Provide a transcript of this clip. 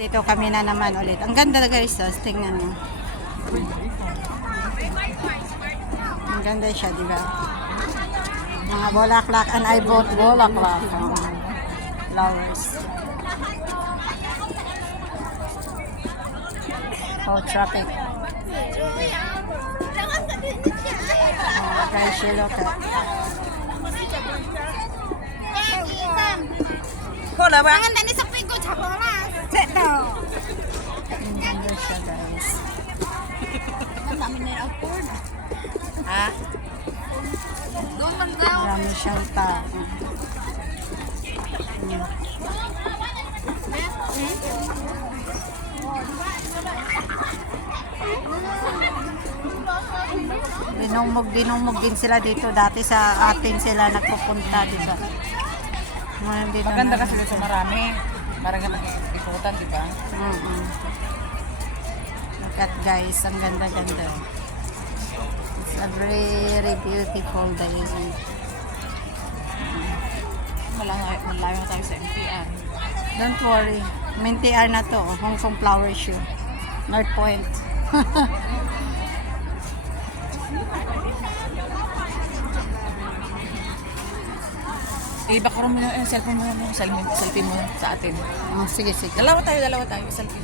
Dito kami na naman ulit. Ang ganda guys, tingnan mo. Ang ganda siya, di ba? Mga bulaklak, and I bought bulaklak. Flowers. Oh, traffic. Oh, guys, you look at. Kola ba? Ang ganda siya, guys. Ha? Marami siyang tao. Binumog din sila dito. Dati sa atin sila nagpupunta dito. Maganda kasi dito marami. Parang mag-ikutan, di ba? Look at guys, ang ganda-ganda. It's a very beautiful day. Malayo tayo sa MTR. Don't worry. MTR na to. Hong Kong Flower Show. North Point. Iba ka rin mo yung cellphone mo, selfie mo sa atin. Oh, sige, sige. Dalawa tayo, selfie.